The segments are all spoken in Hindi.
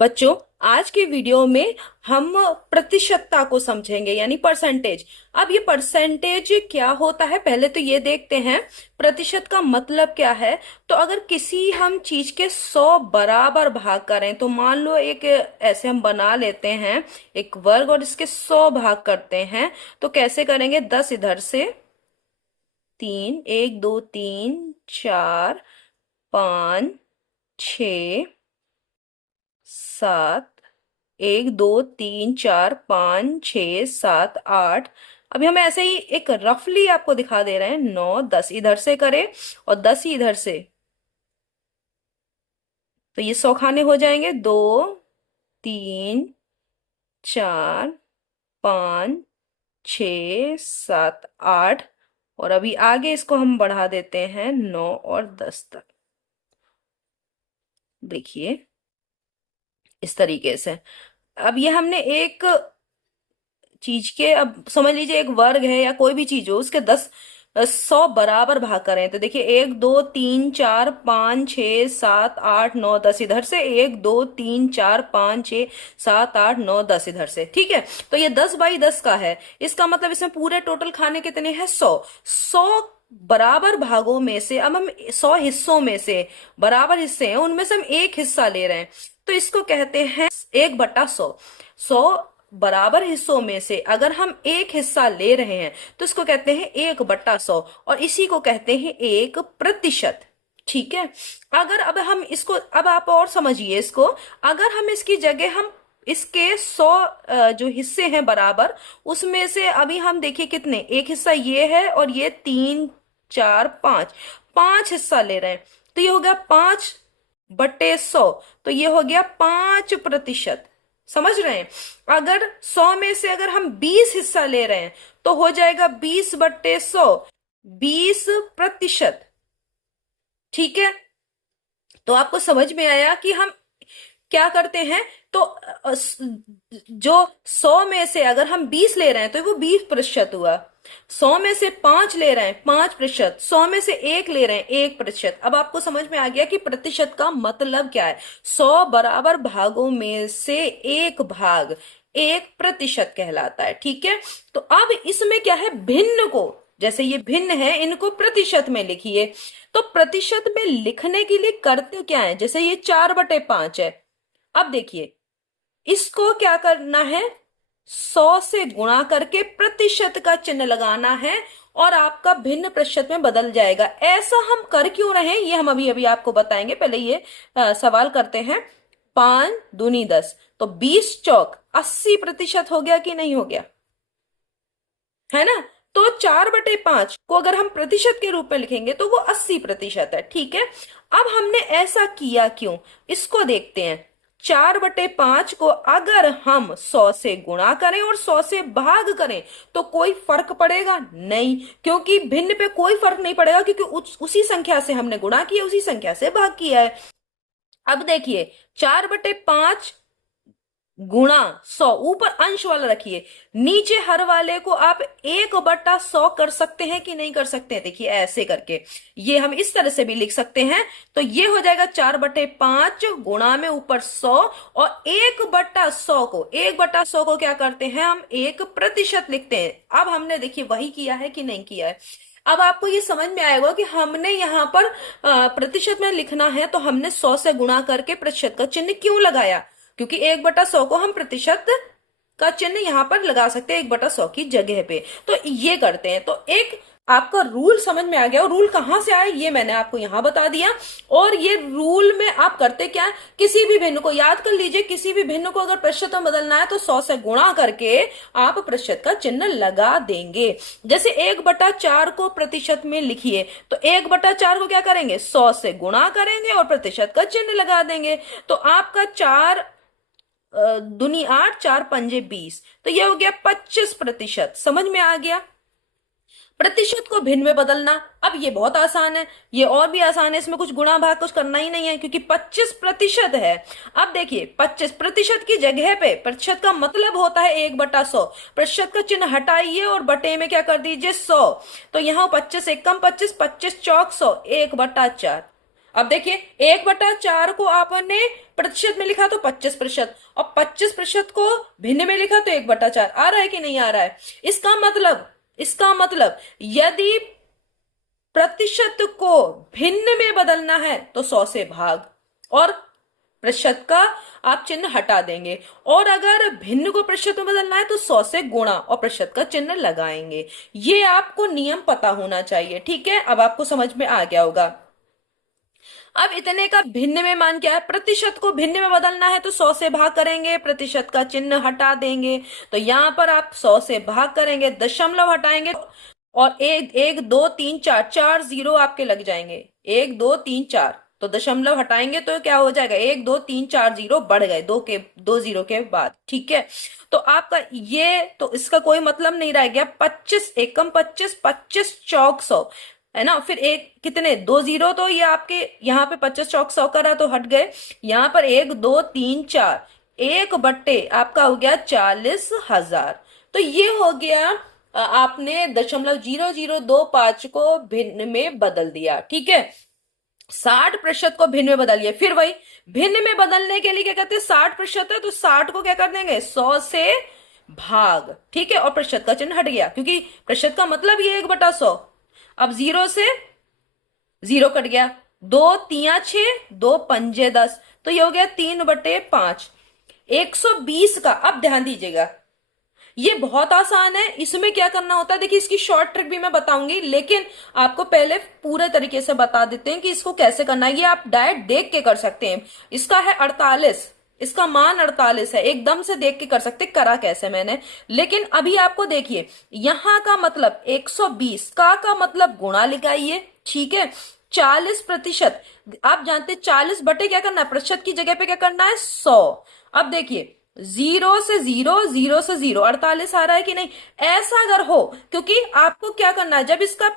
बच्चों, आज के वीडियो में हम प्रतिशतता को समझेंगे यानी परसेंटेज। अब ये परसेंटेज क्या होता है पहले तो ये देखते हैं। प्रतिशत का मतलब क्या है? तो अगर किसी हम चीज के 100 बराबर भाग करें, तो मान लो एक ऐसे हम बना लेते हैं एक वर्ग और इसके 100 भाग करते हैं। तो कैसे करेंगे? 10 इधर से, 3, 1 2 3 4 5 6 7, 1 2 3 4 5 6 7 8। अभी हम ऐसे ही एक रफली आपको दिखा दे रहे हैं। 9 10 इधर से करें और 10 ही इधर से, तो ये 100 खाने हो जाएंगे। 2 3 4 5 6 7 8। और अभी आगे इसको हम बढ़ा देते हैं 9 और 10 तक। देखिए इस तरीके से। अब ये हमने एक चीज के, अब समझ लीजिए एक वर्ग है या कोई भी चीज हो, उसके 100 बराबर भाग करें। तो देखिए 1 2 3 4 5 6 7 8 9 10 इधर से, 1 2 3 4 5 6 7 8 9 10 इधर से। ठीक है, तो ये 10/10 का है। इसका मतलब इसमें पूरे टोटल खाने कितने हैं? 100 बराबर भागों में से। अब हम 100 हिस्सों में से, बराबर हिस्से हैं उनमें से हम एक हिस्सा ले रहे हैं, तो इसको कहते हैं 1/100। 100 बराबर हिस्सों में से अगर हम एक हिस्सा ले रहे हैं तो इसको कहते हैं 1/100, और इसी को कहते हैं 1%। ठीक है। अगर अब हम इसको, अब आप और समझिए इसको। अगर हम इसकी जगह हम इसके 100 जो हिस्से हैं बराबर, उसमें से अभी हम देखिए कितने, एक हिस्सा ये है और ये 3 4 5, 5 हिस्सा ले रहे हैं, तो ये हो गया 5/100। तो ये हो गया 5%। समझ रहे हैं? अगर 100 में से अगर हम 20 हिस्सा ले रहे हैं तो हो जाएगा 20/100, 20%। ठीक है, तो आपको समझ में आया कि हम क्या करते हैं। तो जो 100 में से अगर हम 20 ले रहे हैं तो वो 20% हुआ। 100 में से 5 ले रहे हैं, 5%। 100 में से 1 ले रहे हैं, 1%। अब आपको समझ में आ गया कि प्रतिशत का मतलब क्या है। 100 बराबर भागों में से एक भाग 1% कहलाता है। ठीक है, तो अब इसमें क्या है, भिन्न को, जैसे ये भिन्न है, इनको प्रतिशत में लिखिए। तो प्रतिशत में लिखने के लिए करते क्या है, जैसे ये 4/5 है। अब देखिए इसको क्या करना है, 100 से गुणा करके प्रतिशत का चिन्ह लगाना है और आपका भिन्न प्रतिशत में बदल जाएगा। ऐसा हम कर क्यों रहे हैं ये हम अभी अभी आपको बताएंगे। पहले ये सवाल करते हैं। 5 दूनी 10, तो 20 चौक 80% हो गया कि नहीं हो गया? है ना? तो 4/5 को अगर हम प्रतिशत के रूप में लिखेंगे तो वो 80% है। ठीक है, अब हमने ऐसा किया क्यों, इसको देखते हैं। 4/5 को अगर हम 100 से गुणा करें और 100 से भाग करें तो कोई फर्क पड़ेगा नहीं, क्योंकि भिन्न पे कोई फर्क नहीं पड़ेगा, क्योंकि उसी संख्या से हमने गुणा किया, उसी संख्या से भाग किया है। अब देखिए 4/5 गुणा 100, ऊपर अंश वाला रखिए, नीचे हर वाले को आप 1/100 कर सकते हैं कि नहीं कर सकते हैं? देखिए ऐसे करके ये हम इस तरह से भी लिख सकते हैं। तो ये हो जाएगा 4/5 गुणा में ऊपर 100, और 1/100 को क्या करते हैं हम, 1% लिखते हैं। अब हमने देखिए वही किया है कि नहीं किया है? अब आपको ये समझ में आएगा कि हमने यहाँ पर प्रतिशत में लिखना है तो हमने 100 से गुणा करके प्रतिशत का चिन्ह क्यों लगाया, क्योंकि 1/100 को हम प्रतिशत का चिन्ह यहां पर लगा सकते हैं 1/100 की जगह पे। तो ये करते हैं। तो एक आपका रूल समझ में आ गया, और रूल कहां से आया ये मैंने आपको यहां बता दिया। और ये रूल में आप करते क्या है, किसी भी भिन्न को याद कर लीजिए, किसी भी भिन्न को अगर प्रतिशत में बदलना है तो 100 से गुणा करके आप प्रतिशत का चिन्ह लगा देंगे। जैसे 1/4 को प्रतिशत में लिखिए, तो 1/4 को क्या करेंगे, 100 से गुणा करेंगे और प्रतिशत का चिन्ह लगा देंगे। तो आपका 4 दूनी 8, 4 पंजे 20, तो ये हो गया 25%। समझ में आ गया? प्रतिशत को भिन्न में बदलना, अब ये बहुत आसान है, ये और भी आसान है, इसमें कुछ गुणा भाग कुछ करना ही नहीं है, क्योंकि 25% है। अब देखिए 25% की जगह पे, प्रतिशत का मतलब होता है 1/100, प्रतिशत का चिन्ह हटाइए और बटे में क्या कर दीजिए 100। तो यहाँ 25 एक कम 25, 25 चौक 100, 1/4। अब देखिए 1/4 को आपने प्रतिशत में लिखा तो 25%, और 25% को भिन्न में लिखा तो 1/4। आ रहा है कि नहीं आ रहा है? इसका मतलब यदि प्रतिशत को भिन्न में बदलना है तो 100 से भाग, और प्रतिशत का आप चिन्ह हटा देंगे, और अगर भिन्न को प्रतिशत में बदलना है तो 100 से गुणा और प्रतिशत का चिन्ह लगाएंगे। ये आपको नियम पता होना चाहिए, ठीक है? अब आपको समझ में आ गया होगा। अब इतने का भिन्न में मान क्या है? प्रतिशत को भिन्न में बदलना है तो 100 से भाग करेंगे, प्रतिशत का चिन्ह हटा देंगे। तो यहां पर आप 100 से भाग करेंगे, दशमलव हटाएंगे, और एक एक दो तीन चार, 4 जीरो आपके लग जाएंगे। 1 2 3 4, तो दशमलव हटाएंगे तो क्या हो जाएगा? 1 2 3 4 जीरो बढ़ गए, दो जीरो के बाद, ठीक है? तो आपका ये, तो इसका कोई मतलब नहीं रह गया। 25 एकम 25, 25 चौक 100, है ना? फिर एक कितने, 2 जीरो, तो ये आपके यहाँ पे 25 चौक 100 करा तो हट गए। यहाँ पर 1 2 3 4, 1/, आपका हो गया 40,000। तो ये हो गया, आपने 0.0025 को भिन्न में बदल दिया, ठीक है? 60% को भिन्न में बदलिए। फिर वही भिन्न में बदलने के लिए क्या कहते हैं? 60% है तो 60 को क्या कर देंगे? 100 से भाग, ठीक है? और प्रतिशत का चिन्ह हट गया, क्योंकि प्रतिशत का मतलब ये 1/100। अब 0 से 0 कट गया, 2 तिया 6, 2 पंजे 10, तो ये हो गया 3/5। 120 का, अब ध्यान दीजिएगा, ये बहुत आसान है। इसमें क्या करना होता है, देखिए इसकी शॉर्ट ट्रिक भी मैं बताऊंगी, लेकिन आपको पहले पूरे तरीके से बता देते हैं कि इसको कैसे करना है। ये आप डायरेक्ट देख के कर सकते हैं। इसका है 48, इसका मान 48 है, एकदम से देख के कर सकते, करा कैसे मैंने। लेकिन अभी आपको देखिए, यहां का मतलब 120, का मतलब गुणा लगाइए, ठीक है? 40%, आप जानते 40 क्या करना है? प्रतिशत की जगह पे क्या करना है? 100। अब देखिए 0 से 0, 0 से 0, 48 आ रहा है कि नहीं? ऐसा अगर हो, क्योंकि आपको क्या करना है, जब इसका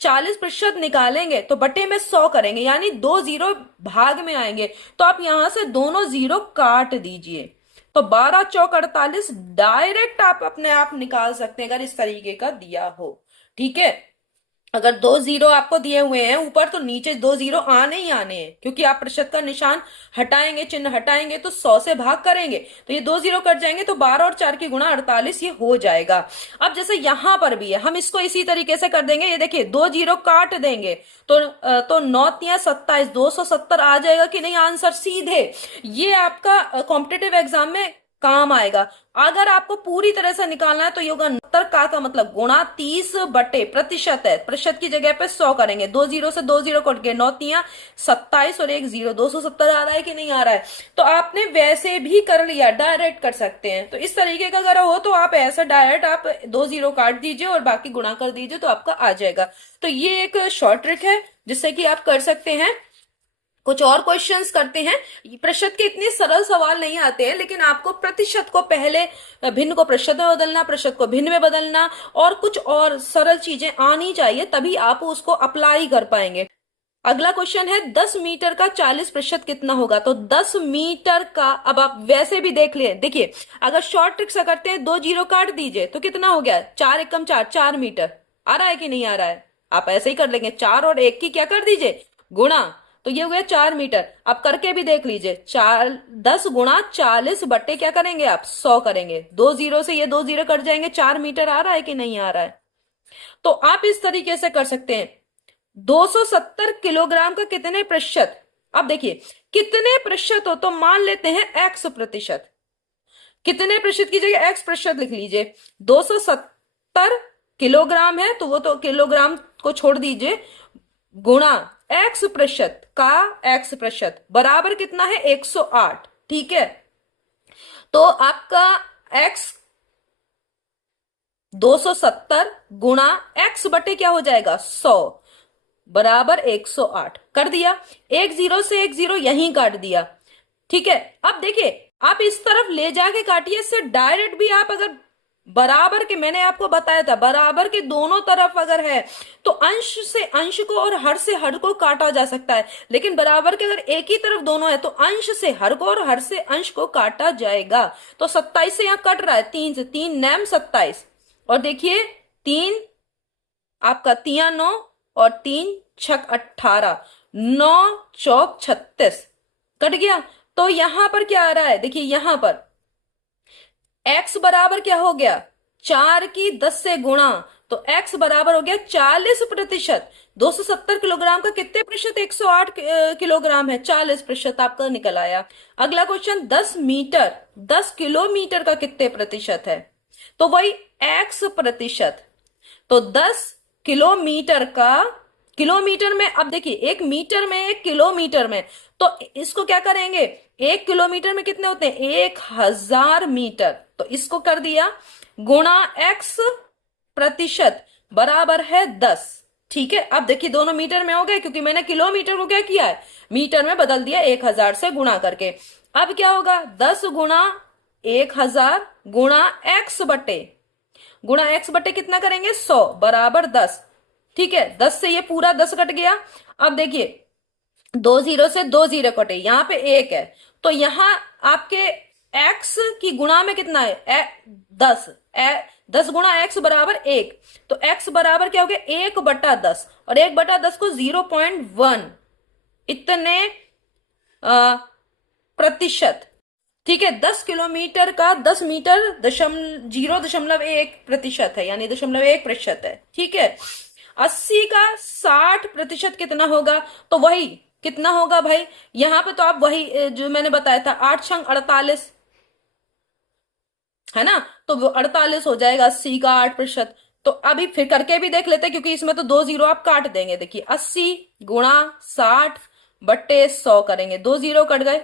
40% निकालेंगे तो बटे में 100 करेंगे, यानी 2 जीरो भाग में आएंगे, तो आप यहां से दोनों जीरो काट दीजिए, तो 12 चौक 48 डायरेक्ट आप अपने आप निकाल सकते हैं अगर इस तरीके का दिया हो, ठीक है? अगर 2 जीरो आपको दिए हुए हैं ऊपर, तो नीचे 2 जीरो आने ही आने हैं, क्योंकि आप प्रतिशत का निशान हटाएंगे, चिन्ह हटाएंगे, तो 100 से भाग करेंगे तो ये 2 जीरो कट जाएंगे, तो 12 और 4 की गुणा 48 ये हो जाएगा। अब जैसे यहां पर भी है, हम इसको इसी तरीके से कर देंगे। ये देखिए 2 जीरो काट देंगे तो 9 तिया 27, 270 आ जाएगा कि नहीं आंसर सीधे? ये आपका कॉम्पिटेटिव एग्जाम में काम आएगा। अगर आपको पूरी तरह से निकालना है तो ये होगा 69, का मतलब गुणा 30/, प्रतिशत है, प्रतिशत की जगह पे 100 करेंगे, 2 जीरो से 2 जीरो कट गए, 9 तिया 27 और 1 जीरो, 270 आ रहा है कि नहीं आ रहा है? तो आपने वैसे भी कर लिया, डायरेक्ट कर सकते हैं। तो इस तरीके का अगर हो तो आप ऐसा डायरेक्ट आप 2 जीरो काट दीजिए और बाकी गुणा कर दीजिए, तो आपका आ जाएगा। तो ये एक शॉर्ट ट्रिक है जिससे कि आप कर सकते हैं। कुछ और क्वेश्चंस करते हैं। प्रतिशत के इतने सरल सवाल नहीं आते हैं, लेकिन आपको प्रतिशत को पहले भिन्न को प्रतिशत में बदलना, प्रतिशत को भिन्न में बदलना, और कुछ और सरल चीजें आनी चाहिए, तभी आप उसको अप्लाई कर पाएंगे। अगला क्वेश्चन है 10 मीटर का 40% कितना होगा? तो 10 मीटर का, अब आप वैसे भी देख लिए, देखिए अगर शॉर्ट ट्रिक से करते हैं, 2 जीरो काट दीजिए तो कितना हो गया? 4 एकम 4, 4 मीटर। आ रहा है कि नहीं आ रहा है? आप ऐसे ही कर लेंगे, 4 और 1 की क्या कर दीजिए? गुणा, तो ये हो गया 4 मीटर। अब करके भी देख लीजिए, 10 गुणा 40 क्या करेंगे आप? 100 करेंगे, 2 जीरो से ये 2 जीरो कट जाएंगे, 4 मीटर आ रहा है कि नहीं आ रहा है? तो आप इस तरीके से कर सकते हैं। 270 किलोग्राम का कितने प्रतिशत? अब देखिए कितने प्रतिशत हो, तो मान लेते हैं x%। कितने प्रतिशत की जगह x% लिख लीजिए। 270 किलोग्राम है तो वो तो किलोग्राम को छोड़ दीजिए, गुणा x% का x% बराबर कितना है? 108, ठीक है? तो आपका x 270 गुणा x/, क्या हो जाएगा? 100 बराबर 108 कर दिया। 1 जीरो से 1 जीरो यहीं काट दिया, ठीक है? अब देखिए आप इस तरफ ले जाके काटिए, इससे डायरेक्ट भी आप अगर बराबर के, मैंने आपको बताया था बराबर के दोनों तरफ अगर है तो अंश से अंश को और हर से हर को काटा जा सकता है, लेकिन बराबर के अगर एक ही तरफ दोनों है तो अंश से हर को और हर से अंश को काटा जाएगा। तो 27 से यहां कट रहा है, 3 से, 3 नैम 27, और देखिए 3 आपका 3 9 और 3 छक 18, 9 चौक 36 कट गया। तो यहां पर क्या आ रहा है, देखिए यहां पर x बराबर क्या हो गया, 4 की 10 से गुणा, तो x बराबर हो गया 40%। 270 किलोग्राम का कितने प्रतिशत, 108 किलोग्राम है, 40% आपका निकल आया। अगला क्वेश्चन, 10 मीटर, 10 किलोमीटर का कितने प्रतिशत है, तो वही x%। तो 10 किलोमीटर का, किलोमीटर में, अब देखिए 1 मीटर में, 1 किलोमीटर में, तो इसको क्या करेंगे, 1 किलोमीटर में कितने होते हैं, 1000 मीटर। तो इसको कर दिया गुणा x% बराबर है 10। ठीक है, अब देखिए दोनों मीटर में हो गए, क्योंकि मैंने किलोमीटर को क्या किया है, मीटर में बदल दिया 1000 से गुणा करके। अब क्या होगा, 10 गुणा 1000 गुणा x बटे कितना करेंगे, 100 बराबर 10। ठीक है, 10 से ये पूरा 10 कट गया। अब देखिए 2 जीरो से 2 जीरो कटे, यहां पे 1 है, तो यहां आपके x की गुणा में कितना है, 10, 10 गुणा x बराबर 1। तो x बराबर क्या हो गया, 1/10, और 1/10 को 0.1 इतने प्रतिशत। ठीक है, 10 किलोमीटर का 10 मीटर 0.1% है, यानी 0.1% है। ठीक है, 80 का 60% कितना होगा, तो वही कितना होगा भाई, यहां पे तो आप वही जो मैंने बताया था, 8×48 है ना, तो वो 48 हो जाएगा, 80 का 8%। तो अभी फिर करके भी देख लेते हैं, क्योंकि इसमें तो 2 जीरो आप काट देंगे। देखिए 80×60/100 करेंगे, 2 जीरो कट गए,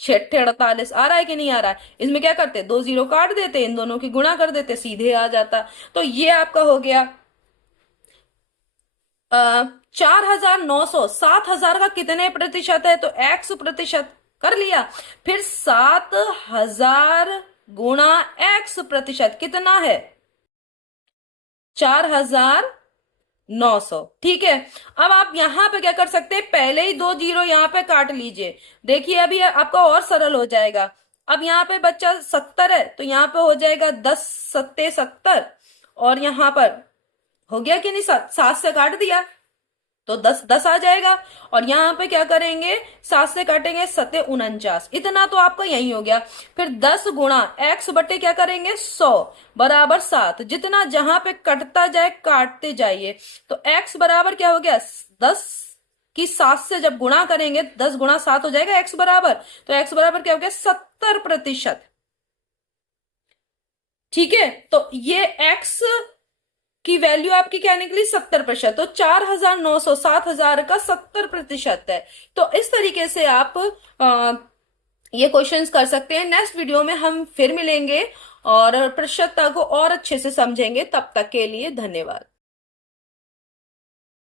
6×48 आ रहा है कि नहीं आ रहा है। इसमें क्या करते, 2 जीरो काट देते, इन दोनों की गुणा कर देते, सीधे आ जाता। तो ये आपका हो गया 4900। 7000 का कितने प्रतिशत है, तो x% कर लिया। फिर 7000 गुणा x% कितना है, 4900। ठीक है, अब आप यहां पे क्या कर सकते हैं, पहले ही 2 जीरो यहां पे काट लीजिए। देखिए अभी आपका और सरल हो जाएगा। अब यहाँ पे बच्चा 70 है, तो यहाँ पे हो जाएगा 10×7=70, और यहां पर हो गया कि नहीं, 7 से काट दिया तो 10×10 आ जाएगा। और यहां पे क्या करेंगे, 7 से काटेंगे 7×49, इतना तो आपका यही हो गया। फिर 10 गुणा x क्या करेंगे, 100 बराबर 7। जितना जहां पे कटता जाए काटते जाइए, तो x बराबर क्या हो गया, 10 की 7 से जब गुणा करेंगे, 10×7 हो जाएगा x बराबर, तो x बराबर क्या हो गया, 70%। ठीक है, तो ये x की वैल्यू आपकी क्या निकली, 70%। तो 4900 7000 का 70% है। तो इस तरीके से आप ये क्वेश्चंस कर सकते हैं। नेक्स्ट वीडियो में हम फिर मिलेंगे और प्रतिशतता को और अच्छे से समझेंगे। तब तक के लिए धन्यवाद।